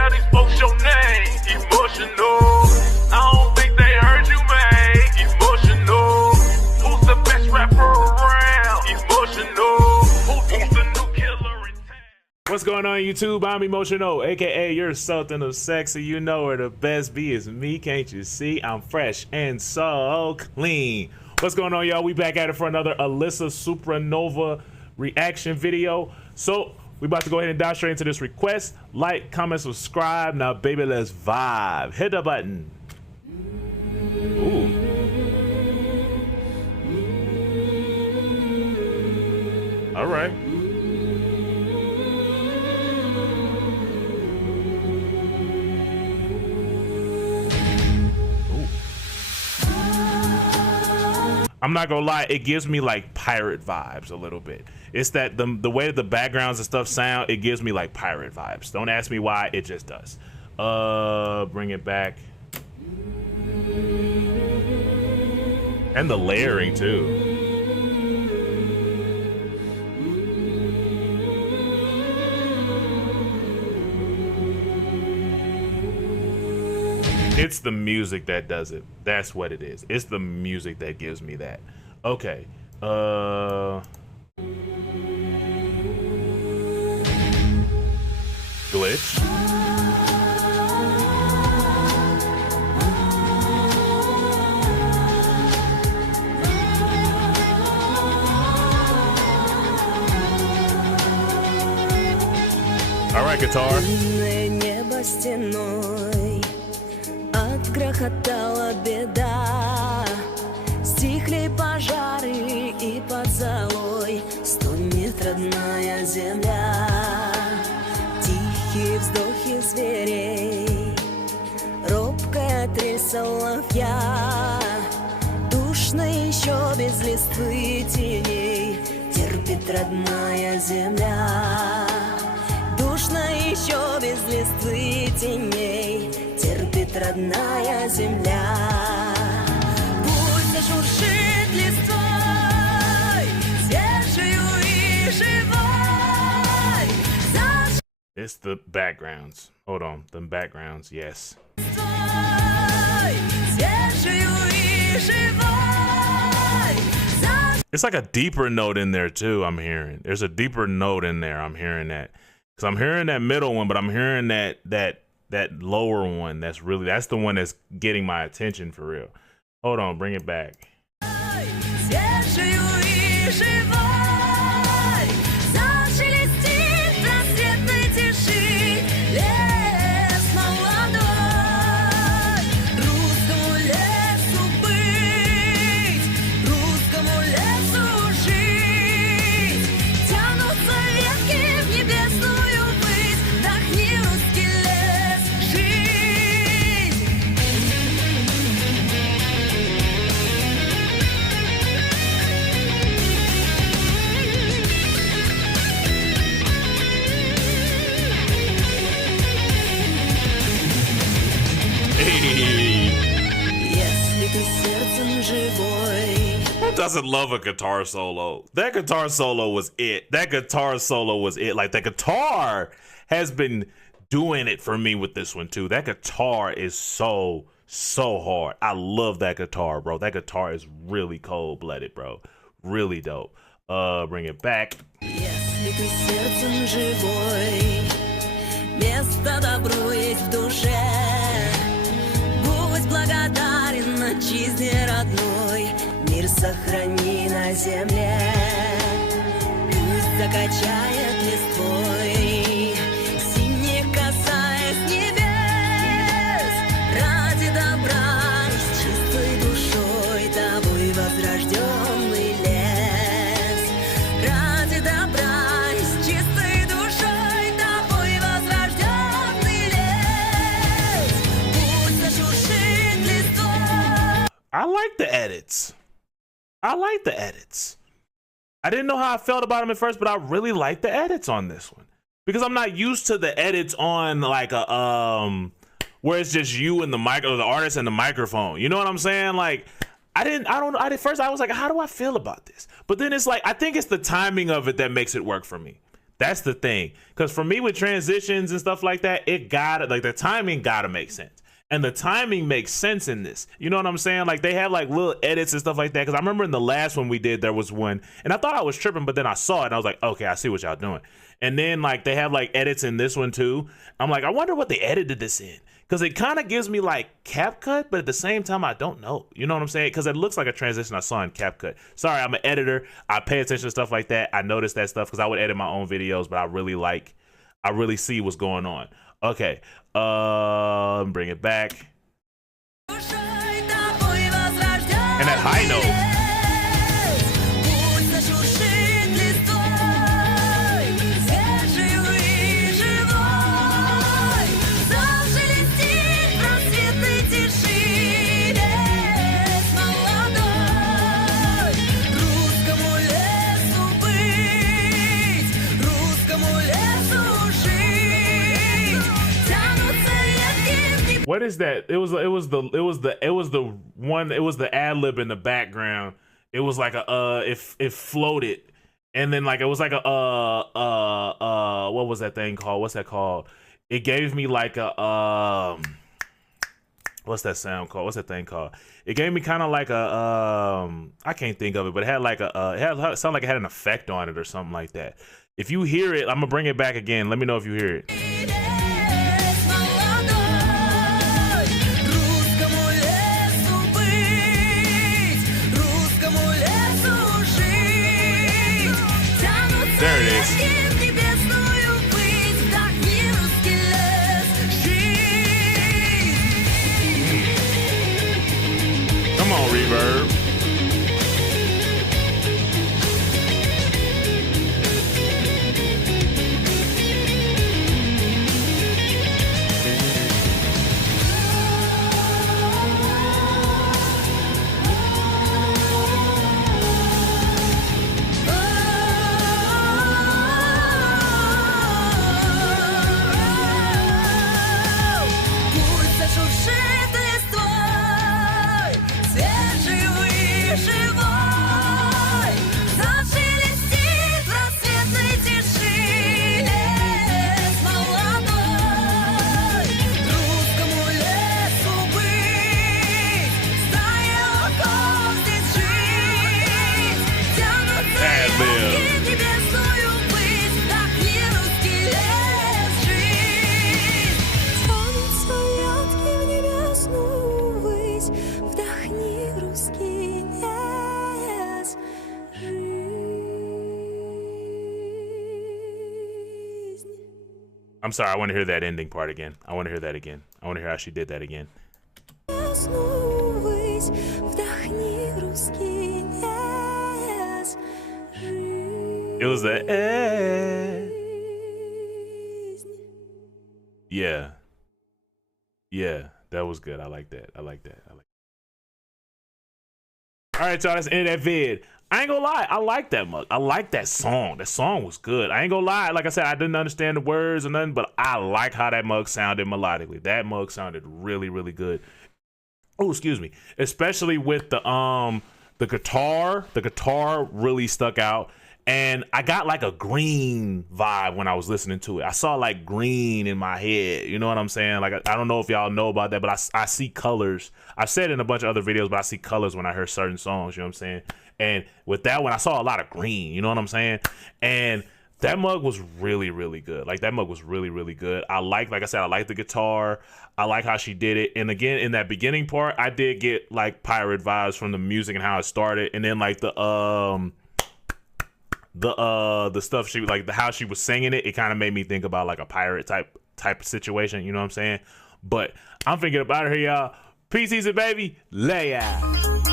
tell these folks your name. Emotional. I don't think they heard you, man. Emotional. Who's the best rapper around? Emotional. Who's the new killer in town? What's going on YouTube? I'm Emotional, aka you're something of sexy. You know where the best be is me, can't you see? I'm fresh and so clean. What's going on, y'all? We back at it for another Alisa Supronova reaction video. So we about to go ahead and dive straight into this request. Like, comment, subscribe. Now baby, let's vibe. Hit the button. Ooh. All right. I'm not gonna lie, it gives me like pirate vibes a little bit. It's that the way the backgrounds and stuff sound, it gives me like pirate vibes. Don't ask me why, it just does. Bring it back. And the layering too. It's the music that does it. That's what it is. It's the music that gives me that. Okay. Glitch. All right, guitar. Грохотала беда, стихли пожары и под золой стонет родная земля. Тихие вздохи зверей, робкая трель соловья, душно еще без листвы теней терпит родная земля. Душно еще без листвы теней терпит родная земля. Пусть зашуршит листвой, свежею и живой. It's the backgrounds. Hold on, the backgrounds, yes. It's like a deeper note in there too, I'm hearing. There's a deeper note in there, I'm hearing that. Cause I'm hearing that middle one, but I'm hearing that lower one. That's the one that's getting my attention for real. Hold on, bring it back. Who doesn't love a guitar solo? That guitar solo was it. That guitar solo was it. Like, the guitar has been doing it for me with this one too. That guitar is so hard. I love that guitar, bro. That guitar is really cold-blooded, bro. Really dope. Bring it back. Если ты сердцем живой, место добру есть в душе. Будь благодарен отчизне родной, мир сохрани на земле. Пусть закачает листвой, сине касаясь небес. Ради добра и с чистой душой тобой возрожденный лес. Ради добра и с чистой душой тобой возрожденный лес. Пусть зашуршит листвой. I like the edits. I like the edits. I didn't know how I felt about them at first, but I really like the edits on this one because I'm not used to the edits on like a where it's just you and the artist and the microphone. You know what I'm saying? Like, at first I was like, how do I feel about this? But then it's like, I think it's the timing of it that makes it work for me. That's the thing. Because for me with transitions and stuff like that, it gotta, like the timing gotta make sense. And the timing makes sense in this. You know what I'm saying? Like they have like little edits and stuff like that. Because I remember in the last one we did, there was one, and I thought I was tripping, but then I saw it and I was like, okay, I see what y'all doing. And then like they have like edits in this one too. I'm like, I wonder what they edited this in. Because it kind of gives me like CapCut, but at the same time, I don't know. You know what I'm saying? Because it looks like a transition I saw in CapCut. Sorry, I'm an editor. I pay attention to stuff like that. I notice that stuff because I would edit my own videos, but I really see what's going on. Okay, bring it back. And that high note. What is that? It was the ad lib in the background. It was like a it floated, and then like it was like a what was that thing called? What's that called? It gave me like a what's that sound called? What's that thing called? It gave me kind of like a I can't think of it, but it had like it sounded like it had an effect on it or something like that. If you hear it, I'm gonna bring it back again. Let me know if you hear it. There it is. Come on, reverb. I'm sorry, I want to hear that ending part again. I want to hear that again. I want to hear how she did that again. It was the yeah. Yeah, that was good. I like that. I like that. I like that. All right, y'all, that's the end of that vid. I ain't gonna lie, I like that mug. I like that song. That song was good. I ain't gonna lie, like I said, I didn't understand the words or nothing, but I like how that mug sounded melodically. That mug sounded really, really good. Oh, excuse me. Especially with the guitar. The guitar really stuck out. And I got like a green vibe when I was listening to it. I saw like green in my head. You know what I'm saying? Like, I don't know if y'all know about that, but I see colors. I've said it in a bunch of other videos, but I see colors when I hear certain songs. You know what I'm saying? And with that one, I saw a lot of green. You know what I'm saying? And that mug was really, really good. Like, that mug was really, really good. Like I said, I like the guitar. I like how she did it. And again, in that beginning part, I did get like pirate vibes from the music and how it started. And then like the stuff she like how she was singing it kind of made me think about like a pirate type of situation, you know what I'm saying? But I'm thinking about it here, y'all. Peace, easy, baby. Lay out.